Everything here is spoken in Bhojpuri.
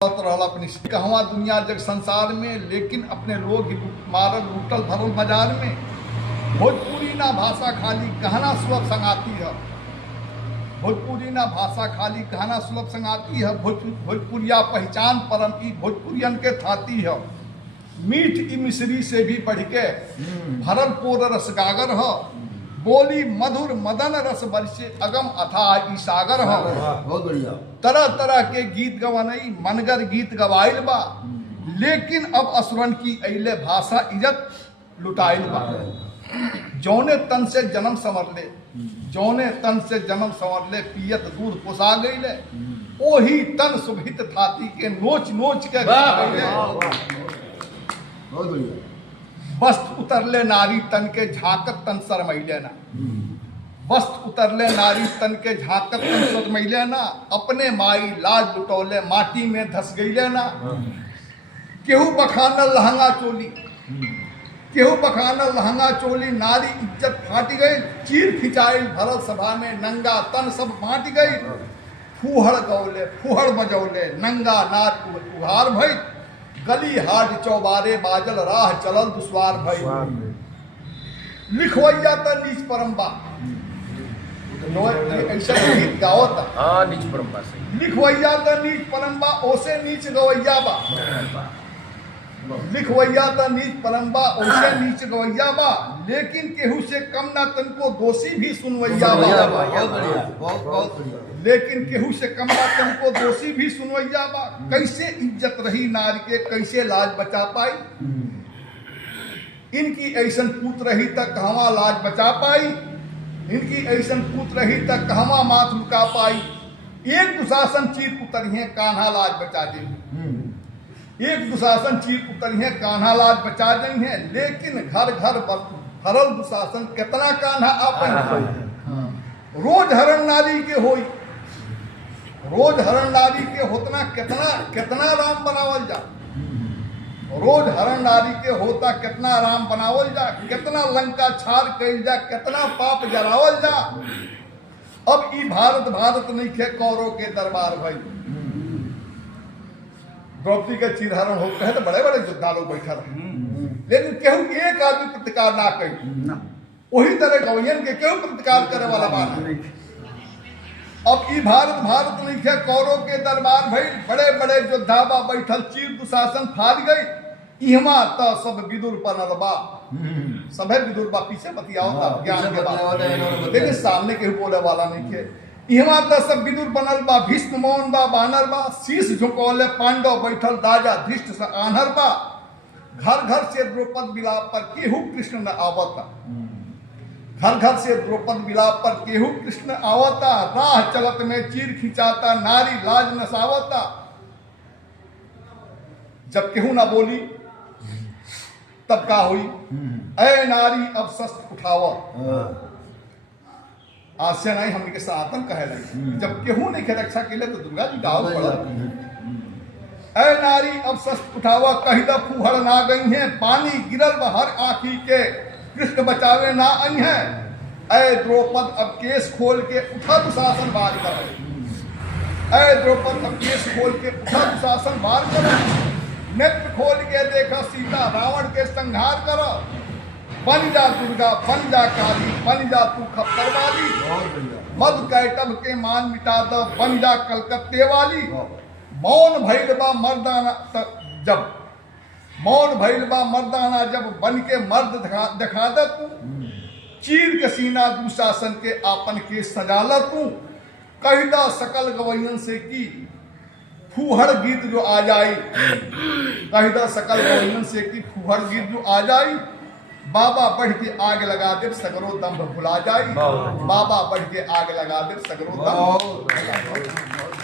रहल अपनी कहवा दुनिया जग संसार में, लेकिन अपने लोग ही मारल लूटल भरल बाजार में। भोजपुरी ना भाषा खाली कहना सुलभ संगाती है, भोजपुरी ना भाषा खाली कहना सुलभ संगाती है। भोजपुरिया पहचान परम की भोजपुरियन के थाती है। मीठ ई मिश्री से भी बढ़ के भरल पोर रस गागर है। बोली मधुर मदन रस बरसे अगम अथाह ई सागर है। बहुत बढ़िया। तरह तरह के गीत गवनई मनगर गीत गवाइल बा, लेकिन अब असुरन की अइले भाषा इज्जत लुटाइल बा। जौने तन से जन्म संवरले, जौने तन से जन्म संवरले पियत दूध पोसा गईले। ओही तन सुभित थाती के नोच नोच के गईले। बहुत बढ़िया। वस्त्र उतरले नारी तन के झाकत तन शरमैले ना, वस्त्र उतरले नारी तन के झाकत तन शरमैले ना। अपने माई लाज लुटौले माटी में धस गईले ना। केहू बखानल लहंगा चोली, केहू बखानल लहंगा चोली, नारी इज्जत फाटी गई। चीर खिंचाई भरल सभा में नंगा तन सब बांट गई। फूहड़ गौले फूहड़ बजौले नंगा नार उघार भई। गली हाट चौबारे बाजल राह चलल दुश्वार भई। लिखवैया त नीच परम्बा, ऐसा गीत गावत। हाँ, नीच परम्बा से लिखवैया त नीच परम्बा ओसे नीच गवैया बा। लिखवैया त नीच परम्बा ओसे नीच गवैया बा, लेकिन केहू से कम ना तनको दोषी भी सुनवैया बा। बहुत बढ़िया, बहुत बढ़िया। लेकिन केहू से कम ना तनको दोषी भी सुनवैया बा। कैसे इज्जत रही नारी के, कैसे लाज बचा पाई। इनकी ऐसन पूत रही तक कहवा लाज बचा पाई। इनकी ऐसन पूत रही तक कहवा माथ लुका पाई। एक दुशासन चीर उतरिए कान्हा लाज बचा देंगे, एक दुशासन चीर उतरिए कान्हा लाज बचा देंगे। लेकिन घर घर भरल दुशासन कितना कान्हा आपन। रोज हरण नारी के होई, रोज हरण नारी के होतना कितना कितना राम बनावल जा। रोज हरण नारी के होता कितना राम बनावल जा। कितना लंका छाड़ कइल जा, कितना पाप जलावल जा। अब ई भारत भारत नहीं खे कौरव के दरबार भाई। द्रौपदी के चीरहरण होते हैं तो बड़े बड़े योद्धा लोग बैठा रहे, लेकिन केहू एक आदमी प्रतिकार ना कई। वही तरह गवैयन के केहू प्रतिकार करे वाला बात नहीं। अब ई भारत भारत नहीं खे कौरव के दरबार भाई। बड़े बड़े योद्धा बा बैठल, चीर दुशासन फाड़ गई। इहमा त सब विदुर बनल बा, सभे विदुर बा पीछे बतियाओ ज्ञान के बात, लेकिन सामने केहू बोले वाला नहीं खे। इहमा त सब विदुर बनल बा, भीष्म मौन बा बानर बा। शीश झुकौले पांडव बैठल, राजा धृष्ट से आन्हर बा। घर घर से द्रौपद विलाप पर केहू कृष्ण न आवता, घर घर से द्रौपद विलाप पर केहू कृष्ण आवता। राह चलत में चीर खिंचाता नारी लाज नसावता। जब केहू ना बोली तब का हुई। ऐ नारी अब शस्त्र उठावा। आज से नहीं हमने के सनातन कहे लगे, जब केहू नहीं के रक्षा के लिए तो दुर्गा जी गाँव पड़ा। ऐ नारी अब शस्त्र उठावा, कही द फूहड़ ना गई है। पानी गिरल बहर आँखी के, कृष्ण बचावे ना आई है। ऐ द्रौपद अब केस खोल के उठा दुशासन वार कर। ऐ द्रौपद अब केस खोल के उठा दुशासन वार कर। नेत्र खोल के देखा सीता रावण के संहार कर। बन जा दुर्गा बन जा काली, बन जा तू खप्पर वाली। मद कैटब के मान मिटा द, बन जा कलकत्ते वाली। मौन भइल बा मर्दाना जब, मौन भइल बा मर्दाना जब, बन के मर्द दिखा द तू। चीर के सीना दुशासन के आपन के सजाला तू। कहिदा सकल गवैयन से की फूहड़ गीत जो आ जाई। कहिदा सकल गवैयन से की फूहड़ गीत जो आ जाई। बाबा बढ़ के आग लगा दे सगरो दम्भ भुला जाई। बाबा बढ़ के आग लगा दे सगरो दम्भ।